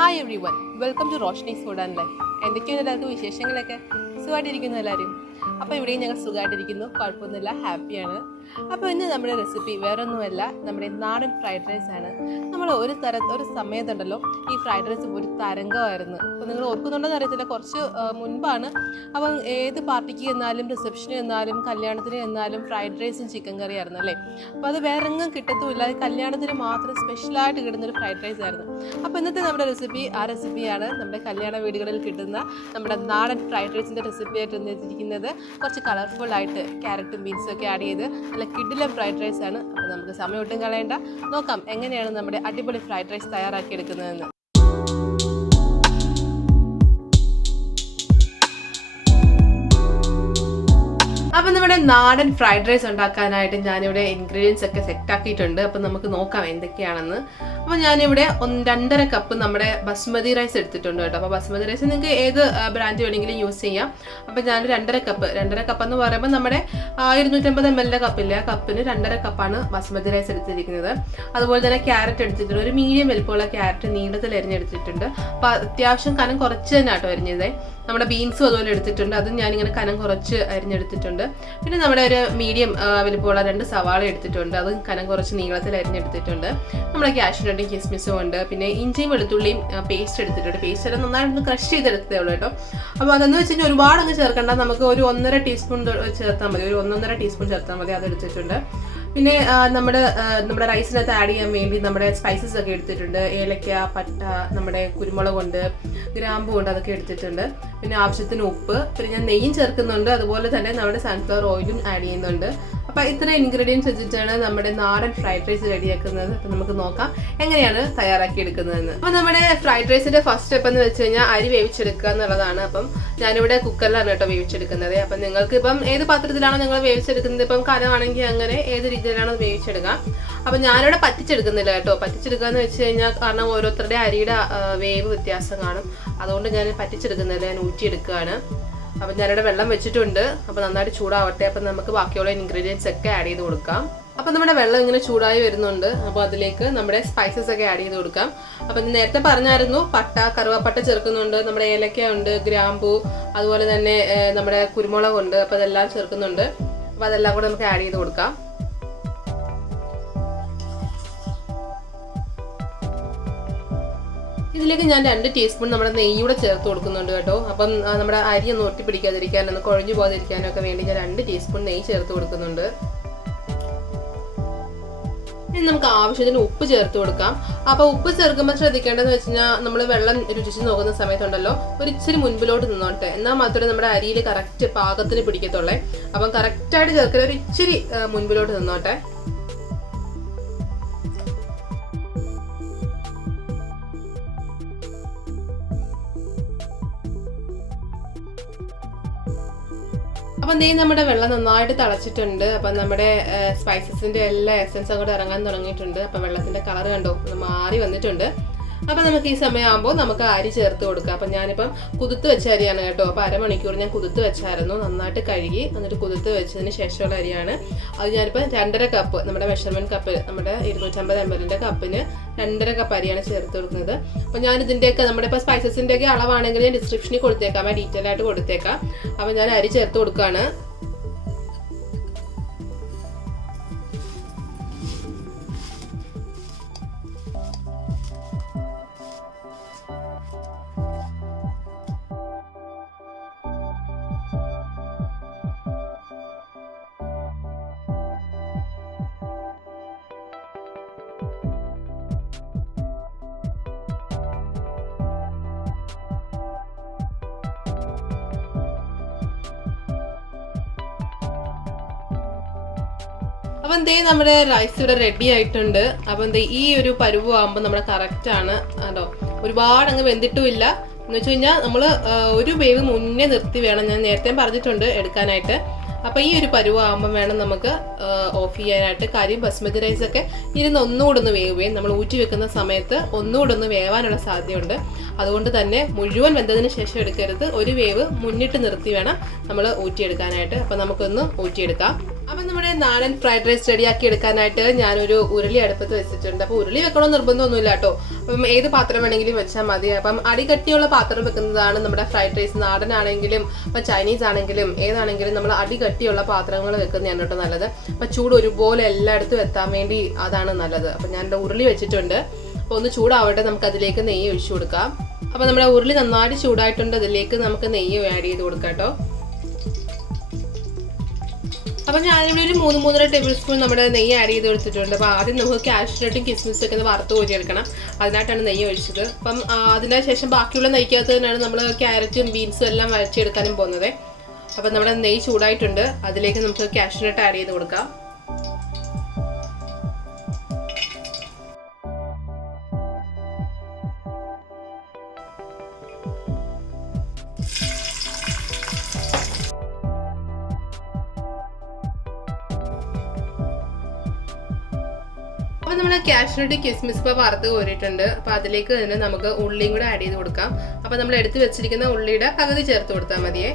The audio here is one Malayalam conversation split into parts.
Hi everyone, welcome to Roshni's Food and Life. എന്തൊക്കെയാണ് എല്ലാവർക്കും വിശേഷങ്ങളൊക്കെ? സുഖമായിട്ടിരിക്കുന്നു എല്ലാവരും. അപ്പോൾ ഇവിടെയും ഞങ്ങൾ സുഖമായിട്ടിരിക്കുന്നു, കുഴപ്പമൊന്നുമില്ല, ഹാപ്പിയാണ്. അപ്പോൾ ഇന്ന് നമ്മുടെ റെസിപ്പി വേറൊന്നുമല്ല, നമ്മുടെ നാടൻ ഫ്രൈഡ് റൈസ് ആണ്. നമ്മൾ ഒരു സമയത്തുണ്ടല്ലോ ഈ ഫ്രൈഡ് റൈസ് ഒരു തരംഗമായിരുന്നു. അപ്പോൾ നിങ്ങൾ ഓർക്കുന്നുണ്ടോയെന്ന് അറിയത്തില്ല, കുറച്ച് മുൻപാണ്. അപ്പം ഏത് പാർട്ടിക്ക് എന്നാലും റിസപ്ഷന് എന്നാലും കല്യാണത്തിന് എന്നാലും ഫ്രൈഡ് റൈസും ചിക്കൻ കറി ആയിരുന്നു അല്ലേ. അപ്പോൾ അത് വേറെ എങ്ങും കിട്ടത്തുമില്ല, കല്യാണത്തിന് മാത്രം സ്പെഷ്യലായിട്ട് കിട്ടുന്നൊരു ഫ്രൈഡ് റൈസ് ആയിരുന്നു. അപ്പോൾ ഇന്നത്തെ നമ്മുടെ റെസിപ്പിയാണ് നമ്മുടെ കല്യാണ വീടുകളിൽ കിട്ടുന്ന നമ്മുടെ നാടൻ ഫ്രൈഡ് റൈസിൻ്റെ റെസിപ്പി ആയിട്ട് വന്നിരിക്കുന്നത്. കുറച്ച് കളർഫുള്ളായിട്ട് ക്യാരറ്റും ബീൻസും ഒക്കെ ആഡ് ചെയ്ത് നല്ല കിഡിലെ ഫ്രൈഡ് റൈസ് ആണ്. അപ്പോൾ നമുക്ക് സമയം ഒട്ടും കളയണ്ട, നോക്കാം എങ്ങനെയാണ് നമ്മുടെ അടിപൊളി ഫ്രൈഡ് റൈസ് തയ്യാറാക്കി എടുക്കുന്നതെന്ന്. അപ്പം നമ്മുടെ നാടൻ ഫ്രൈഡ് റൈസ് ഉണ്ടാക്കാനായിട്ട് ഞാനിവിടെ ഇൻഗ്രീഡിയൻസ് ഒക്കെ സെറ്റ് ആക്കിയിട്ടുണ്ട്. അപ്പം നമുക്ക് നോക്കാം എന്തൊക്കെയാണെന്ന്. അപ്പോൾ ഞാനിവിടെ 2.5 കപ്പ് നമ്മുടെ ബസ്മതി റൈസ് എടുത്തിട്ടുണ്ട് കേട്ടോ. അപ്പോൾ ബസ്മതി റൈസ് നിങ്ങൾക്ക് ഏത് ബ്രാൻഡ് വേണമെങ്കിലും യൂസ് ചെയ്യാം. അപ്പോൾ ഞാൻ 2.5 കപ്പ് എന്ന് പറയുമ്പോൾ നമ്മുടെ 250 ml കപ്പില്ലേ, ആ കപ്പിന് 2.5 കപ്പാണ് ബസ്മതി റൈസ് എടുത്തിരിക്കുന്നത്. അതുപോലെ തന്നെ ക്യാരറ്റ് എടുത്തിട്ടുണ്ട്, ഒരു മീഡിയം വലിപ്പമുള്ള ക്യാരറ്റ് നീളത്തിൽ അരിഞ്ഞെടുത്തിട്ടുണ്ട്. അപ്പോൾ അത്യാവശ്യം കനം കുറച്ച് തന്നെ കേട്ടോ അരിഞ്ഞത്. നമ്മുടെ ബീൻസും അതുപോലെ എടുത്തിട്ടുണ്ട്, അതും ഞാനിങ്ങനെ കനം കുറച്ച് അരിഞ്ഞെടുത്തിട്ടുണ്ട്. പിന്നെ നമ്മുടെ ഒരു മീഡിയം വലിപ്പമുള്ള 2 സവാള എടുത്തിട്ടുണ്ട്, അതും കനം കുറച്ച് നീളത്തിൽ അരിഞ്ഞെടുത്തിട്ടുണ്ട്. നമ്മുടെ കാഷ്യൂ നട്ടും കിസ്മിസും ഉണ്ട്. പിന്നെ ഇഞ്ചിയും വെളുത്തുള്ളിയും പേസ്റ്റ് എടുത്തിട്ടുണ്ട്. പേസ്റ്റ് എല്ലാം നന്നായിട്ടൊന്ന് ക്രഷ് ചെയ്തെടുത്തേ ഉള്ളൂ കേട്ടോ. അപ്പോൾ അതെന്ന് വെച്ച് കഴിഞ്ഞാൽ ഒരുപാട് അങ്ങ് ചേർക്കണ്ട, നമുക്ക് ഒരു 1.5 ടീസ്പൂൺ ചേർത്താൽ മതി, ഒരു 1.5 ടീസ്പൂൺ ചേർത്താൽ മതി. അതെടുത്തിട്ടുണ്ട്. പിന്നെ നമ്മുടെ റൈസിനകത്ത് ആഡ് ചെയ്യാൻ വേണ്ടി നമ്മുടെ സ്പൈസസ് ഒക്കെ എടുത്തിട്ടുണ്ട്. ഏലക്ക, പട്ട, നമ്മുടെ കുരുമുളകുണ്ട്, ഗ്രാമ്പുണ്ട്, അതൊക്കെ എടുത്തിട്ടുണ്ട്. പിന്നെ ആവശ്യത്തിന് ഉപ്പ്, പിന്നെ ഞാൻ നെയ്യും ചേർക്കുന്നുണ്ട്. അതുപോലെ തന്നെ നമ്മുടെ സൺഫ്ലവർ ഓയിലും ആഡ് ചെയ്യുന്നുണ്ട്. അപ്പോൾ ഇത്ര ഇൻഗ്രീഡിയൻസ് വെച്ചിട്ടാണ് നമ്മുടെ നാടൻ ഫ്രൈഡ് റൈസ് റെഡിയാക്കുന്നത്. അപ്പം നമുക്ക് നോക്കാം എങ്ങനെയാണ് തയ്യാറാക്കി എടുക്കുന്നതെന്ന്. അപ്പോൾ നമ്മുടെ ഫ്രൈഡ് റൈസിന്റെ ഫസ്റ്റ് സ്റ്റെപ്പ് എന്ന് വെച്ച് കഴിഞ്ഞാൽ അരി വേവിച്ചെടുക്കുക എന്നുള്ളതാണ്. അപ്പം ഞാനിവിടെ കുക്കറിലാണ് കേട്ടോ വേവിച്ചെടുക്കുന്നത്. അപ്പം നിങ്ങൾക്ക് ഇപ്പം ഏത് പാത്രത്തിലാണോ നിങ്ങൾ വേവിച്ചെടുക്കുന്നത്, ഇപ്പം കനമാണെങ്കിൽ അങ്ങനെ ഏത് രീതിയിലാണോ വേവിച്ചെടുക്കാം. അപ്പം ഞാനിവിടെ പറ്റിച്ചെടുക്കുന്നില്ല കേട്ടോ. പറ്റിച്ചെടുക്കുക എന്ന് വെച്ച് കഴിഞ്ഞാൽ കാരണം ഓരോരുത്തരുടെ അരിയുടെ വേവ് വ്യത്യാസം കാണും, അതുകൊണ്ട് ഞാൻ പറ്റിച്ചെടുക്കുന്നില്ല, ഞാൻ ഊറ്റിയെടുക്കുകയാണ്. അപ്പം ഞാനിവിടെ വെള്ളം വെച്ചിട്ടുണ്ട്. അപ്പോൾ നന്നായിട്ട് ചൂടാവട്ടെ. അപ്പം നമുക്ക് ബാക്കിയുള്ള ഇൻഗ്രീഡിയൻസ് ഒക്കെ ആഡ് ചെയ്ത് കൊടുക്കാം. അപ്പം നമ്മുടെ വെള്ളം ഇങ്ങനെ ചൂടായി വരുന്നുണ്ട്. അപ്പോൾ അതിലേക്ക് നമ്മുടെ സ്പൈസസ് ഒക്കെ ആഡ് ചെയ്ത് കൊടുക്കാം. അപ്പം നേരത്തെ പറഞ്ഞായിരുന്നു പട്ട, കറുവാപ്പട്ട ചേർക്കുന്നുണ്ട്, നമ്മുടെ ഏലക്ക ഉണ്ട്, ഗ്രാമ്പൂ, അതുപോലെ തന്നെ നമ്മുടെ കുരുമുളകുണ്ട്. അപ്പോൾ അതെല്ലാം ചേർക്കുന്നുണ്ട്. അപ്പോൾ അതെല്ലാം കൂടെ നമുക്ക് ആഡ് ചെയ്ത് കൊടുക്കാം. ഇതിലേക്ക് ഞാൻ 2 ടീസ്പൂൺ നമ്മുടെ നെയ്യൂടെ ചേർത്ത് കൊടുക്കുന്നുണ്ട് കേട്ടോ. അപ്പം നമ്മുടെ അരി ഒന്ന് ഒട്ടിപ്പിടിക്കാതിരിക്കാനും ഒന്ന് കുഴഞ്ഞു പോകാതിരിക്കാനും ഒക്കെ വേണ്ടി ഞാൻ 2 ടീസ്പൂൺ നെയ്യ് ചേർത്ത് കൊടുക്കുന്നുണ്ട്. ഇനി നമുക്ക് ആവശ്യത്തിന് ഉപ്പ് ചേർത്ത് കൊടുക്കാം. അപ്പോൾ ഉപ്പ് ചേർക്കുമ്പോൾ ശ്രദ്ധിക്കേണ്ടതെന്ന് വെച്ച് കഴിഞ്ഞാൽ നമ്മൾ വെള്ളം രുചിച്ച് നോക്കുന്ന സമയത്തുണ്ടല്ലോ ഒരു ഇച്ചിരി മുൻപിലോട്ട് നിന്നോട്ടെ, എന്നാൽ മാത്രമേ നമ്മുടെ അരിയിൽ കറക്റ്റ് പാകത്തിന് പിടിക്കത്തുള്ളേ. അപ്പം കറക്റ്റായിട്ട് ചേർക്കൽ ഒരു ഇച്ചിരി മുൻപിലോട്ട് നിന്നോട്ടെ. അപ്പം ദേ നമ്മുടെ വെള്ളം നന്നായിട്ട് തിളച്ചിട്ടുണ്ട്. അപ്പം നമ്മുടെ സ്പൈസസിൻ്റെ എല്ലാ എസൻസും കൂടെ ഇറങ്ങാൻ തുടങ്ങിയിട്ടുണ്ട്. അപ്പം വെള്ളത്തിൻ്റെ കളർ കണ്ടോ മാറി വന്നിട്ടുണ്ട്. അപ്പം നമുക്ക് ഈ സമയമാകുമ്പോൾ നമുക്ക് അരി ചേർത്ത് കൊടുക്കാം. അപ്പം ഞാനിപ്പം കുതിർത്ത് വെച്ച അരിയാണ് കേട്ടോ. അപ്പോൾ അരമണിക്കൂർ ഞാൻ കുതിർത്ത് വെച്ചായിരുന്നു, നന്നായിട്ട് കഴുകി എന്നിട്ട് കുതിർത്ത് വെച്ചതിന് ശേഷമുള്ള അരിയാണ്. അത് ഞാനിപ്പോൾ 2.5 കപ്പ് നമ്മുടെ മെഷർമെൻറ്റ് കപ്പ്, നമ്മുടെ 250 ml കപ്പിന് 2.5 കപ്പ് അരിയാണ് ചേർത്ത് കൊടുക്കുന്നത്. അപ്പോൾ ഞാൻ ഇതിൻ്റെയൊക്കെ നമ്മുടെ ഇപ്പോൾ സ്പൈസസിൻ്റെയൊക്കെ അളവാണെങ്കിൽ ഞാൻ ഡിസ്ക്രിപ്ഷനിൽ കൊടുത്തേക്കാം, ഡീറ്റെയിൽ ആയിട്ട് കൊടുത്തേക്കാം. അപ്പോൾ ഞാൻ അരി ചേർത്ത് കൊടുക്കുകയാണ്. അപ്പം എന്തേ നമ്മുടെ റൈസ് ഇവിടെ റെഡി ആയിട്ടുണ്ട്. അപ്പം എന്തേ ഈ ഒരു പരുവാകുമ്പോൾ നമ്മുടെ കറക്റ്റാണ് കേട്ടോ. ഒരുപാട് അങ്ങ് വെന്തിട്ടുമില്ല എന്ന് വെച്ച് കഴിഞ്ഞാൽ നമ്മൾ ഒരു വേവ് മുന്നേ നിർത്തി വേണം, ഞാൻ നേരത്തെ പറഞ്ഞിട്ടുണ്ട്, എടുക്കാനായിട്ട്. അപ്പോൾ ഈ ഒരു പരുവാകുമ്പം വേണം നമുക്ക് ഓഫ് ചെയ്യാനായിട്ട്. കാര്യം ബസ്മതി റൈസൊക്കെ ഒന്നുകൂടെ ഒന്ന് വേവുകയും നമ്മൾ ഊറ്റി വെക്കുന്ന സമയത്ത് ഒന്നുകൂടെ ഒന്ന് വേവാനുള്ള സാധ്യതയുണ്ട്. അതുകൊണ്ട് തന്നെ മുഴുവൻ വെന്തതിന് ശേഷം എടുക്കരുത്, ഒരു വേവ് മുന്നിട്ട് നിർത്തി വേണം നമ്മൾ ഊറ്റിയെടുക്കാനായിട്ട്. അപ്പം നമുക്കൊന്ന് ഊറ്റിയെടുക്കാം. അപ്പം നമ്മുടെ നാടൻ ഫ്രൈഡ് റൈസ് റെഡിയാക്കി എടുക്കാനായിട്ട് ഞാനൊരു ഉരുളി അടുപ്പത്ത് വെച്ചിട്ടുണ്ട്. അപ്പോൾ ഉരുളി വെക്കണമെന്ന് നിർബന്ധമൊന്നുമില്ല കേട്ടോ. അപ്പം ഏത് പാത്രം വേണമെങ്കിലും വെച്ചാൽ മതി. അപ്പം അടികട്ടിയുള്ള പാത്രം വെക്കുന്നതാണ് നമ്മുടെ ഫ്രൈഡ് റൈസ്. നാടനാണെങ്കിലും ഇപ്പം ചൈനീസ് ആണെങ്കിലും ഏതാണെങ്കിലും നമ്മൾ അടികട്ടിയുള്ള പാത്രങ്ങൾ വെക്കുന്നതാണ് കേട്ടോ നല്ലത്. അപ്പം ചൂട് ഒരുപോലെ എല്ലായിടത്തും എത്താൻ വേണ്ടി അതാണ് നല്ലത്. അപ്പം ഞാൻ എൻ്റെ ഉരുളി വെച്ചിട്ടുണ്ട്. അപ്പോൾ ഒന്ന് ചൂടാവട്ടെ, നമുക്ക് അതിലേക്ക് നെയ്യ് ഒഴിച്ചു കൊടുക്കാം. അപ്പോൾ നമ്മുടെ ഉരുളി നന്നായിട്ട് ചൂടായിട്ടുണ്ട്. അതിലേക്ക് നമുക്ക് നെയ്യ് ആഡ് ചെയ്ത് കൊടുക്കാം കേട്ടോ. അപ്പം ഞാനിവിടെ ഒരു 3-3.5 ടേബിൾ സ്പൂൺ നമ്മുടെ നെയ്യ് ആഡ് ചെയ്ത് കൊടുത്തിട്ടുണ്ട്. അപ്പോൾ ആദ്യം നമുക്ക് കാഷ്യൂ നട്ടും കിസ്മിസും ഒക്കെ വറുത്ത് കോരിയെടുക്കണം. അതിനായിട്ടാണ് നെയ്യ് ഒഴിച്ചത്. അപ്പം അതിന് ശേഷം ബാക്കിയുള്ള നെയ്ക്കകത്ത് തന്നെയാണ് നമ്മൾ ക്യാരറ്റും ബീൻസും എല്ലാം വരച്ചെടുക്കാനും പോകുന്നത്. അപ്പം നമ്മുടെ നെയ്യ് ചൂടായിട്ടുണ്ട്. അതിലേക്ക് നമുക്ക് കാഷ്യൂ നട്ട് ആഡ് ചെയ്ത് കൊടുക്കാം. അപ്പോൾ നമ്മൾ കാഷ്യൂ നട്ട് കിസ്മിസ് ഇപ്പോൾ വറുത്ത് കോരിയിട്ടുണ്ട്. അപ്പോൾ അതിലേക്ക് തന്നെ നമുക്ക് ഉള്ളിയും കൂടെ ആഡ് ചെയ്ത് കൊടുക്കാം. അപ്പോൾ നമ്മൾ എടുത്ത് വെച്ചിരിക്കുന്ന ഉള്ളിയുടെ പകുതി ചേർത്ത് കൊടുത്താൽ മതിയേ.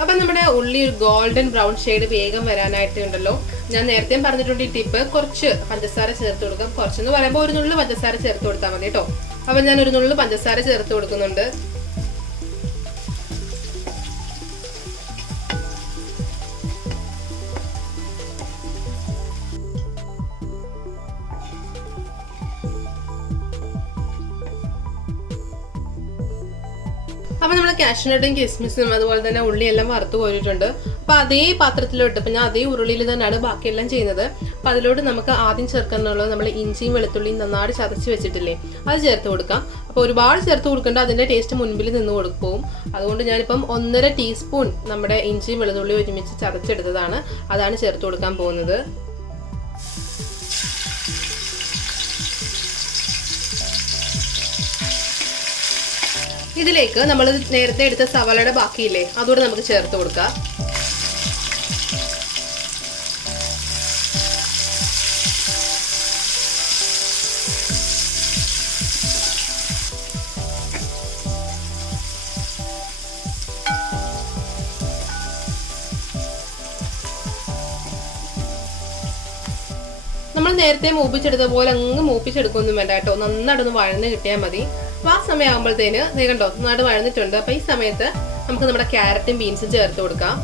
അപ്പം നമ്മുടെ ഉള്ളി ഒരു ഗോൾഡൻ ബ്രൗൺ ഷെയ്ഡ് വേഗം വരാനായിട്ടുണ്ടല്ലോ. ഞാൻ നേരത്തെ പറഞ്ഞിട്ടുണ്ട് ഈ ടിപ്പ്. കുറച്ച് പഞ്ചസാര ചേർത്ത് കൊടുക്കാം. കുറച്ചെന്ന് പറയുമ്പോൾ ഒരു നുള്ളു പഞ്ചസാര ചേർത്ത് കൊടുത്താൽ മതി കേട്ടോ. അപ്പം ഞാൻ ഒരു നുള്ളു പഞ്ചസാര ചേർത്ത് കൊടുക്കുന്നുണ്ട്. അപ്പം നമ്മൾ കാഷ്യൂ നട്ടും കിസ്മിസും അതുപോലെ തന്നെ ഉള്ളിയെല്ലാം വറുത്ത് കോരിയിട്ടുണ്ട്. അപ്പം അതേ പാത്രത്തിലോട്ട് ഇപ്പം ഞാൻ അതേ ഉരുളിയിൽ തന്നെയാണ് ബാക്കിയെല്ലാം ചെയ്യുന്നത്. അപ്പം അതിലോട്ട് നമുക്ക് ആദ്യം ചേർക്കാനുള്ളത് നമ്മൾ ഇഞ്ചിയും വെളുത്തുള്ളിയും നന്നായിട്ട് ചതച്ച് വെച്ചിട്ടില്ലേ, അത് ചേർത്ത് കൊടുക്കാം. അപ്പോൾ ഒരുപാട് ചേർത്ത് കൊടുക്കേണ്ട, അതിൻ്റെ ടേസ്റ്റ് മുൻപിൽ നിന്ന് കൊടുക്കും. അതുകൊണ്ട് ഞാനിപ്പം 1.5 ടീസ്പൂൺ നമ്മുടെ ഇഞ്ചിയും വെളുത്തുള്ളിയും ഒരുമിച്ച് ചതച്ചെടുത്തതാണ്, അതാണ് ചേർത്ത് കൊടുക്കാൻ പോകുന്നത്. ഇതിലേക്ക് നമ്മൾ നേരത്തെ എടുത്ത സവാളയുടെ ബാക്കിയില്ലേ, അതുകൂടെ നമുക്ക് ചേർത്ത് കൊടുക്കാം. നമ്മൾ നേരത്തെ മൂപ്പിച്ചെടുത്ത പോലെ അങ്ങ് മൂപ്പിച്ചെടുക്കൊന്നും വേണ്ട കേട്ടോ. നന്നായിട്ടൊന്ന് വഴന്ന് കിട്ടിയാൽ മതി. അപ്പോൾ ആ സമയമാകുമ്പോഴത്തേന് നീ കണ്ടോ നന്നായിട്ട് വഴന്നിട്ടുണ്ട്. അപ്പോൾ ഈ സമയത്ത് നമുക്ക് നമ്മുടെ ക്യാരറ്റും ബീൻസും ചേർത്ത് കൊടുക്കാം.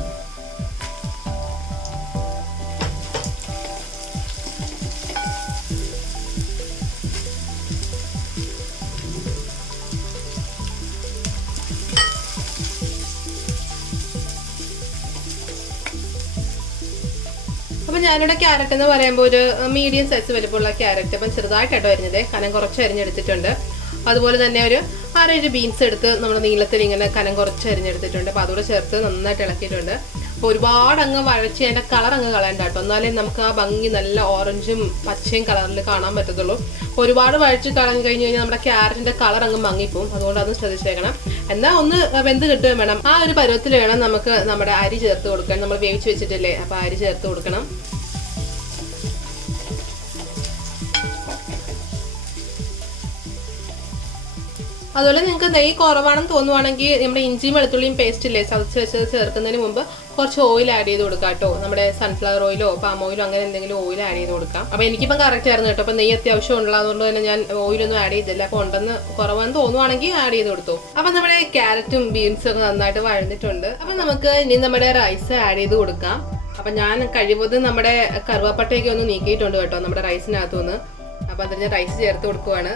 അപ്പം ഞാനിവിടെ ക്യാരറ്റ് എന്ന് പറയുമ്പോൾ ഒരു മീഡിയം സൈസ് വലുപ്പമുള്ള ക്യാരറ്റ് അപ്പം ചെറുതായിട്ടോ അരിഞ്ഞത്, കനം കുറച്ച് അരിഞ്ഞെടുത്തിട്ടുണ്ട്. അതുപോലെ തന്നെ ഒരു 1/2 ബീൻസ് എടുത്ത് നമ്മൾ നീളത്തിൽ ഇങ്ങനെ കനം കുറച്ച് അരിഞ്ഞെടുത്തിട്ടുണ്ട്. അപ്പോൾ അതുകൂടെ ചേർത്ത് നന്നായിട്ട് ഇളക്കിയിട്ടുണ്ട്. അപ്പോൾ ഒരുപാട് അങ്ങ് വഴച്ച് അതിൻ്റെ കളർ അങ്ങ് കളയണ്ട കേട്ടോ, എന്നാലേ നമുക്ക് ആ ഭംഗി നല്ല ഓറഞ്ചും പച്ചയും കളറിൽ കാണാൻ പറ്റത്തുള്ളൂ. അപ്പോൾ ഒരുപാട് വഴച്ച് കളഞ്ഞു കഴിഞ്ഞ് കഴിഞ്ഞാൽ നമ്മുടെ ക്യാരറ്റിൻ്റെ കളർ അങ്ങ് മങ്ങിപ്പോവും. അതുകൊണ്ട് അത് ശ്രദ്ധിച്ചേക്കണം. എന്നാൽ ഒന്ന് വെന്ത് കിട്ടുകയും വേണം. ആ ഒരു പരുവത്തിൽ വേണം നമുക്ക് നമ്മുടെ അരി ചേർത്ത് കൊടുക്കാൻ. നമ്മൾ വേവിച്ച് വെച്ചിട്ടില്ലേ, അപ്പോൾ അരി ചേർത്ത് കൊടുക്കണം. അതുപോലെ നിങ്ങൾക്ക് നെയ്യ് കുറവാണെന്ന് തോന്നുവാണെങ്കിൽ നമ്മുടെ ഇഞ്ചിയും വെളുത്തുള്ളിയും പേസ്റ്റ് ഇല്ലേ ചതച്ച് വെച്ചത് ചേർക്കുന്നതിന് മുമ്പ് കുറച്ച് ഓയിൽ ആഡ് ചെയ്ത് കൊടുക്കാം കേട്ടോ. നമ്മുടെ സൺഫ്ലവർ ഓയിലോ പാം ഓയിലോ അങ്ങനെ എന്തെങ്കിലും ഓയിൽ ആഡ് ചെയ്ത് കൊടുക്കാം. അപ്പോൾ എനിക്കിപ്പം കറക്റ്റ് ആയിരുന്നു കേട്ടോ. അപ്പം നെയ്യ് അത്യാവശ്യം ഉള്ളതുകൊണ്ട് തന്നെ ഞാൻ ഓയിലൊന്നും ആഡ് ചെയ്തില്ല. അപ്പോൾ ഉണ്ടെന്ന് കുറവാന്ന് തോന്നുവാണെങ്കിൽ ആഡ് ചെയ്ത് കൊടുത്തു. അപ്പം നമ്മുടെ ക്യാരറ്റും ബീൻസും ഒക്കെ നന്നായിട്ട് വഴന്നിട്ടുണ്ട്. അപ്പം നമുക്ക് ഇനി നമ്മുടെ റൈസ് ആഡ് ചെയ്ത് കൊടുക്കാം. അപ്പം ഞാൻ കഴിവതും നമ്മുടെ കറുവാപ്പട്ടയൊക്കെ ഒന്ന് നീക്കിയിട്ടുണ്ട് കേട്ടോ നമ്മുടെ റൈസിനകത്തുനിന്ന്. അപ്പം അതിന് റൈസ് ചേർത്ത് കൊടുക്കുവാണ്.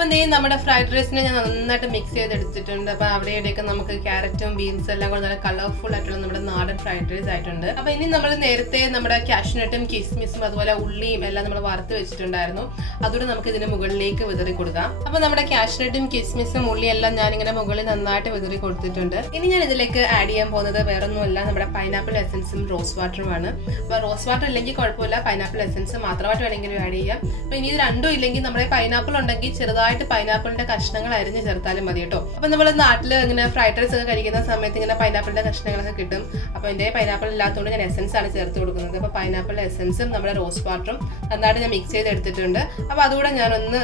അപ്പം നമ്മുടെ ഫ്രൈഡ് റൈസിനെ ഞാൻ നന്നായിട്ട് മിക്സ് ചെയ്തെടുത്തിട്ടുണ്ട്. അപ്പം അവിടെ ഇവിടെയൊക്കെ നമുക്ക് ക്യാരറ്റും ബീൻസും എല്ലാം കൂടെ നല്ല കളർഫുൾ ആയിട്ടുള്ള നമ്മുടെ നാടൻ ഫ്രൈഡ് റൈസ് ആയിട്ടുണ്ട്. അപ്പം ഇനി നമ്മൾ നേരത്തെ നമ്മുടെ കാഷ്യൂനട്ടും കിസ്മിസും അതുപോലെ ഉള്ളിയും എല്ലാം നമ്മൾ വറുത്ത് വെച്ചിട്ടുണ്ടായിരുന്നു. അതുകൊണ്ട് നമുക്ക് ഇതിന് മുകളിലേക്ക് വിതറി കൊടുക്കാം. അപ്പം നമ്മുടെ കാഷ്യൂനട്ടും കിസ്മിസും ഉള്ളിയും എല്ലാം ഞാനിങ്ങനെ മുകളിൽ നന്നായിട്ട് വിതറി കൊടുത്തിട്ടുണ്ട്. ഇനി ഞാൻ ഇതിലേക്ക് ആഡ് ചെയ്യാൻ പോകുന്നത് വേറൊന്നുമല്ല, നമ്മുടെ പൈനാപ്പിൾ എസൻസും റോസ് വാട്ടറുമാണ്. അപ്പോൾ റോസ് വാട്ടർ ഇല്ലെങ്കിൽ കുഴപ്പമില്ല, പൈനാപ്പിൾ എസൻസ് മാത്രമായിട്ട് വേണമെങ്കിലും ആഡ് ചെയ്യാം. അപ്പോൾ ഇനി ഇത് രണ്ടും ഇല്ലെങ്കിൽ നമ്മുടെ പൈനാപ്പിൾ ഉണ്ടെങ്കിൽ ചെറുതായിട്ട് പൈനാപ്പിളിന്റെ കഷ്ണങ്ങൾ അരിഞ്ഞ് ചേർത്താലും മതി കേട്ടോ. അപ്പൊ നമ്മൾ നാട്ടിൽ ഇങ്ങനെ ഫ്രൈഡ് റൈസ് ഒക്കെ കഴിക്കുന്ന സമയത്ത് ഇങ്ങനെ പൈനാപ്പിളിന്റെ കഷ്ണങ്ങളൊക്കെ കിട്ടും. അപ്പൊ എന്റെ പൈനാപ്പിൾ ഇല്ലാത്തതുകൊണ്ട് ഞാൻ എസൻസ് ആണ് ചേർത്ത് കൊടുക്കുന്നത്. അപ്പൊ പൈനാപ്പിൾ എസൻസും നമ്മുടെ റോസ് വാട്ടറും നന്നായിട്ട് ഞാൻ മിക്സ് ചെയ്തെടുത്തിട്ടുണ്ട്. അപ്പൊ അതുകൂടെ ഞാനൊന്ന്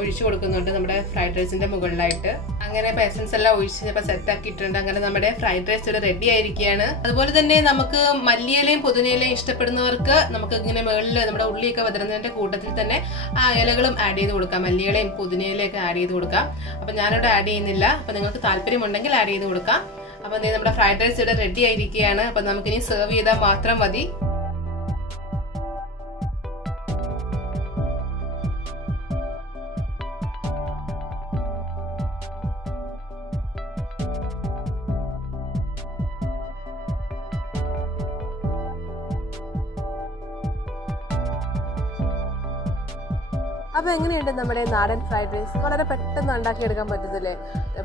ഒഴിച്ചു കൊടുക്കുന്നുണ്ട് നമ്മുടെ ഫ്രൈഡ് റൈസിന്റെ മുകളിലായിട്ട്. അങ്ങനെ ഇപ്പൊ എസൻസ് എല്ലാം ഒഴിച്ച് സെറ്റ് ആക്കിയിട്ടുണ്ട്. അങ്ങനെ നമ്മുടെ ഫ്രൈഡ് റൈസ് ഇവിടെ റെഡി ആയിരിക്കുകയാണ്. അതുപോലെ തന്നെ നമുക്ക് മല്ലിയിലയും പുതിനയിലയും ഇഷ്ടപ്പെടുന്നവർക്ക് നമുക്ക് ഇങ്ങനെ മുകളിൽ നമ്മുടെ ഉള്ളിയൊക്കെ വിതറുന്നതിന്റെ കൂട്ടത്തിൽ തന്നെ ആ ഇലകളും ആഡ് ചെയ്ത് കൊടുക്കാം. മല്ലിയിലയും പുതിനയിലയൊക്കെ ആഡ് ചെയ്ത് കൊടുക്കാം. അപ്പൊ ഞാനിവിടെ ആഡ് ചെയ്യുന്നില്ല. അപ്പൊ നിങ്ങൾക്ക് താല്പര്യമുണ്ടെങ്കിൽ ആഡ് ചെയ്ത് കൊടുക്കാം. അപ്പൊ നമ്മുടെ ഫ്രൈഡ് റൈസ് ഇവിടെ റെഡി ആയിരിക്കുകയാണ്. അപ്പൊ നമുക്കിനി സെർവ് ചെയ്താൽ മാത്രം മതി. അപ്പോൾ എങ്ങനെയുണ്ട് നമ്മുടെ നാടൻ ഫ്രൈഡ് റൈസ്? വളരെ പെട്ടെന്ന് ഉണ്ടാക്കിയെടുക്കാൻ പറ്റത്തില്ലേ?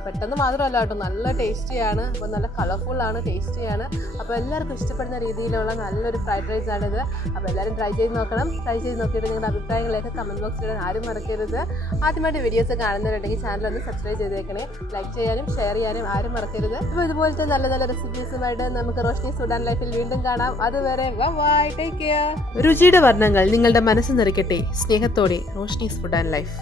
പെട്ടെന്ന് മാത്രമല്ല കേട്ടോ, നല്ല ടേസ്റ്റിയാണ്. അപ്പോൾ നല്ല കളർഫുള്ളാണ്, ടേസ്റ്റിയാണ്. അപ്പോൾ എല്ലാവർക്കും ഇഷ്ടപ്പെടുന്ന രീതിയിലുള്ള നല്ലൊരു ഫ്രൈഡ് റൈസ് ആണിത്. അപ്പോൾ എല്ലാവരും ട്രൈ ചെയ്ത് നോക്കണം. ട്രൈ ചെയ്ത് നോക്കിയിട്ട് നിങ്ങളുടെ അഭിപ്രായങ്ങളൊക്കെ കമൻറ്റ് ബോക്സിൽ ഇടാൻ ആരും മറക്കരുത്. ആദ്യമായിട്ട് വീഡിയോസ് കാണുന്നവരുണ്ടെങ്കിൽ ചാനലൊന്ന് സബ്സ്ക്രൈബ് ചെയ്തേക്കണേ. ലൈക്ക് ചെയ്യാനും ഷെയർ ചെയ്യാനും ആരും മറക്കരുത്. അപ്പോൾ ഇതുപോലത്തെ നല്ല നല്ല റെസിപ്പീസുമായിട്ട് നമുക്ക് റോഷ്നി ഫുഡ് ആൻഡ് ലൈഫിൽ വീണ്ടും കാണാം. അതുവരെ ബൈ, ടേക്ക് കെയർ. രുചിയുടെ വർണ്ണങ്ങൾ നിങ്ങളുടെ മനസ്സ് നിറയ്ക്കട്ടെ. സ്നേഹത്തോടെ റോഷ്നി Food and Life.